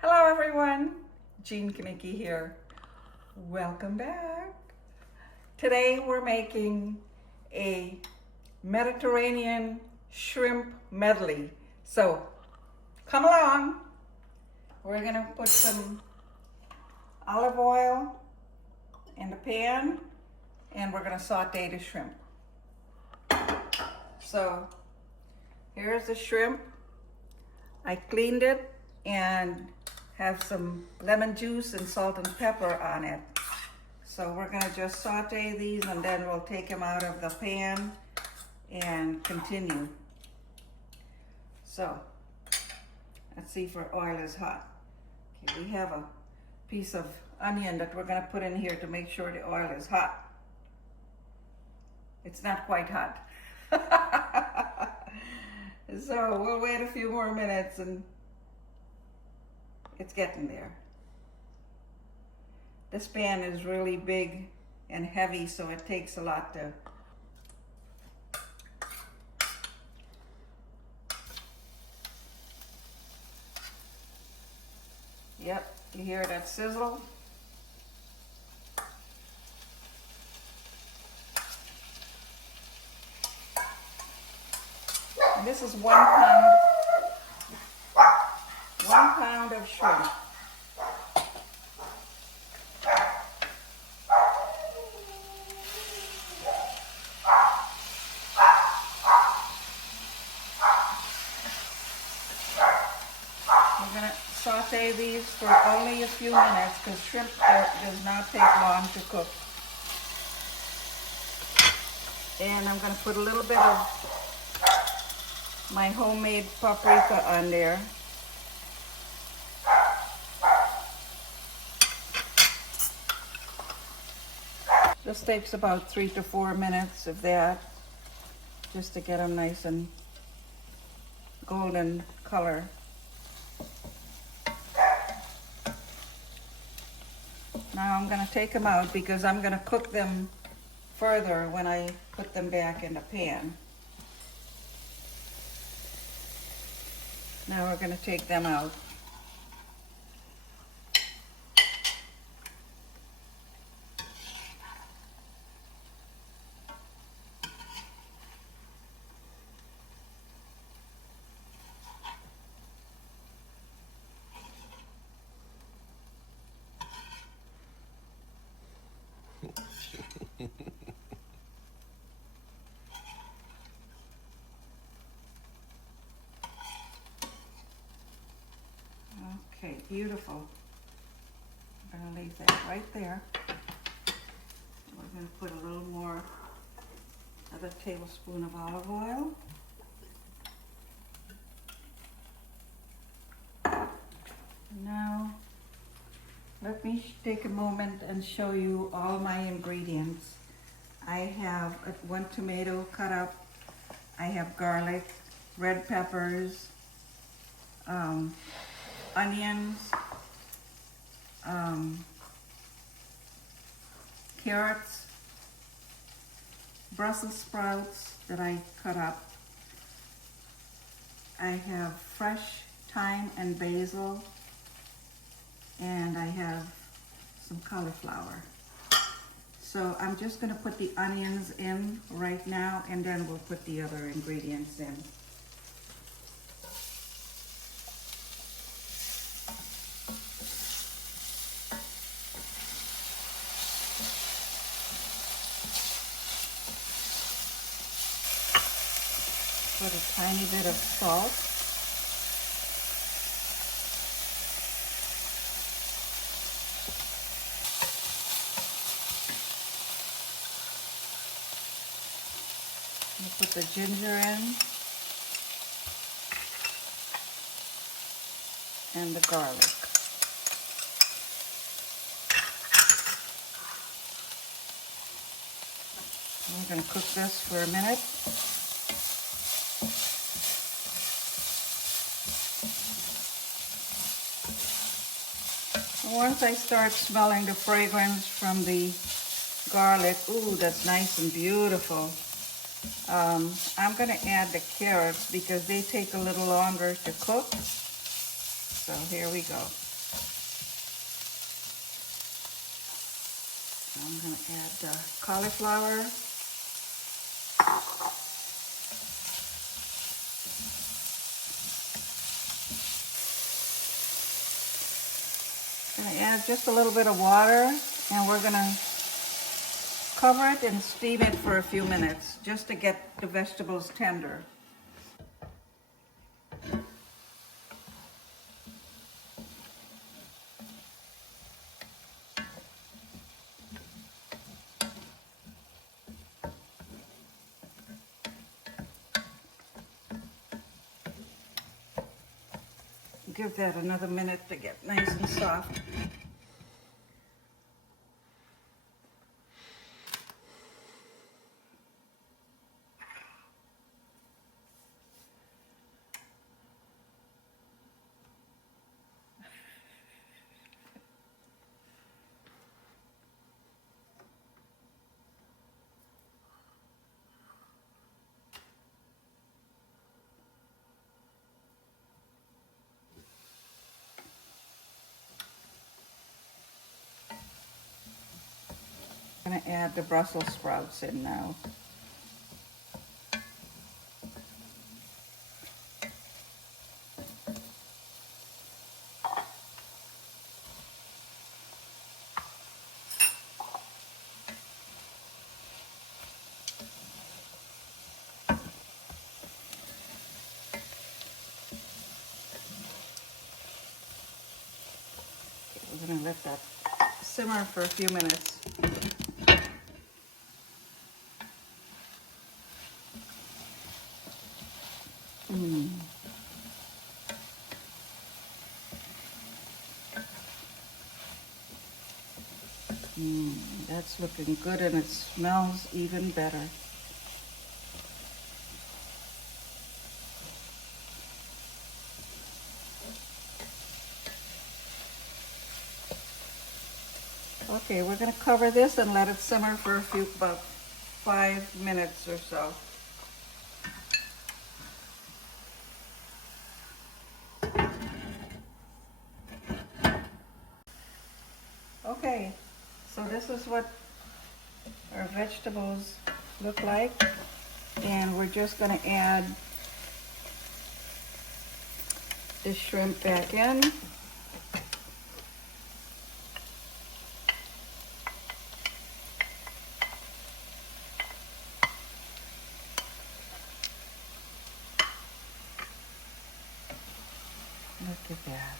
Hello everyone, Jean Kanicki here. Welcome back. Today we're making a Mediterranean shrimp medley. So come along. We're gonna put some olive oil in the pan and we're gonna saute the shrimp. So here's the shrimp. I cleaned it and have some lemon juice and salt and pepper on it. So we're gonna just saute these and then we'll take them out of the pan and continue. So let's see if our oil is hot. Okay, we have a piece of onion that we're gonna put in here to make sure the oil is hot. It's not quite hot. So we'll wait a few more minutes and it's getting there. This pan is really big and heavy, so it takes a lot to Yep, you hear that sizzle? And this is 1 pound of shrimp. We're going to saute these for only a few minutes because shrimp does not take long to cook. And I'm going to put a little bit of my homemade paprika on there. This takes about 3 to 4 minutes of that, just to get them nice and golden color. Now I'm going to take them out because I'm going to cook them further when I put them back in the pan. Now we're going to take them out. Okay, beautiful. I'm going to leave that right there. We're going to put a little more, another tablespoon of olive oil. Now, let me take a moment and show you all my ingredients. I have 1 tomato cut up. I have garlic, red peppers, onions, carrots, Brussels sprouts that I cut up. I have fresh thyme and basil, and I have some cauliflower. So I'm just going to put the onions in right now, and then we'll put the other ingredients in. Put a tiny bit of salt. Put the ginger in and the garlic. We're going to cook this for a minute. Once I start smelling the fragrance from the garlic, ooh, that's nice and beautiful. I'm going to add the carrots because they take a little longer to cook. So here we go. I'm going to add the cauliflower. Going to add just a little bit of water, and we're going to cover it and steam it for a few minutes just to get the vegetables tender. Give that another minute to get nice and soft. I'm going to add the Brussels sprouts in now. We're going to let that simmer for a few minutes. That's looking good, and it smells even better. Okay, we're going to cover this and let it simmer for about 5 minutes or so. Okay, so this is what our vegetables look like, and we're just going to add the shrimp back in. Look at that.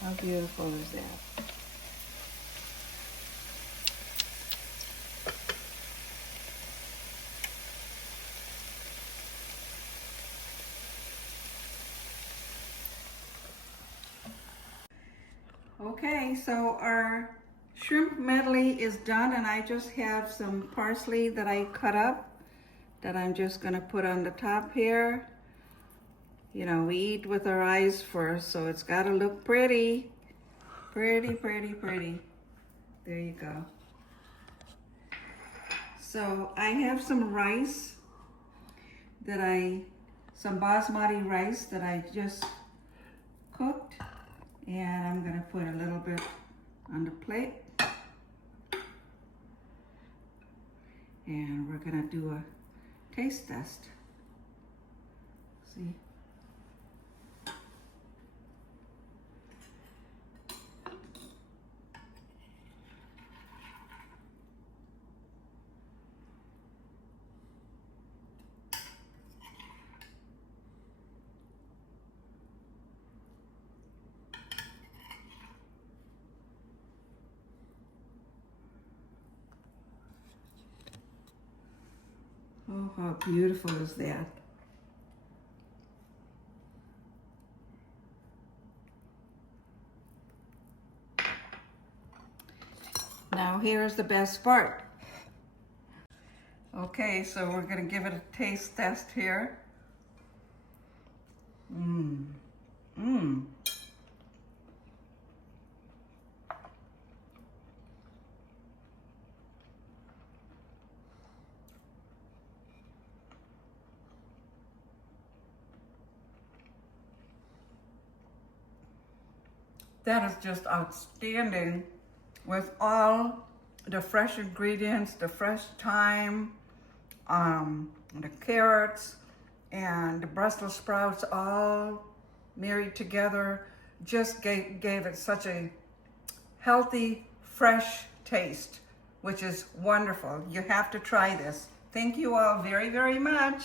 How beautiful is that? Okay, so our shrimp medley is done, and I just have some parsley that I cut up that I'm just going to put on the top here. You know, we eat with our eyes first, so it's got to look pretty. Pretty, pretty, pretty. There you go. So I have some rice some basmati rice that I just cooked, and I'm going to put a little bit on the plate. And we're going to do a taste test. See? Oh, how beautiful is that? Now here's the best part. Okay, so we're going to give it a taste test here. That is just outstanding with all the fresh ingredients, the fresh thyme, the carrots, and the Brussels sprouts all married together. Just gave it such a healthy, fresh taste, which is wonderful. You have to try this. Thank you all very, very much.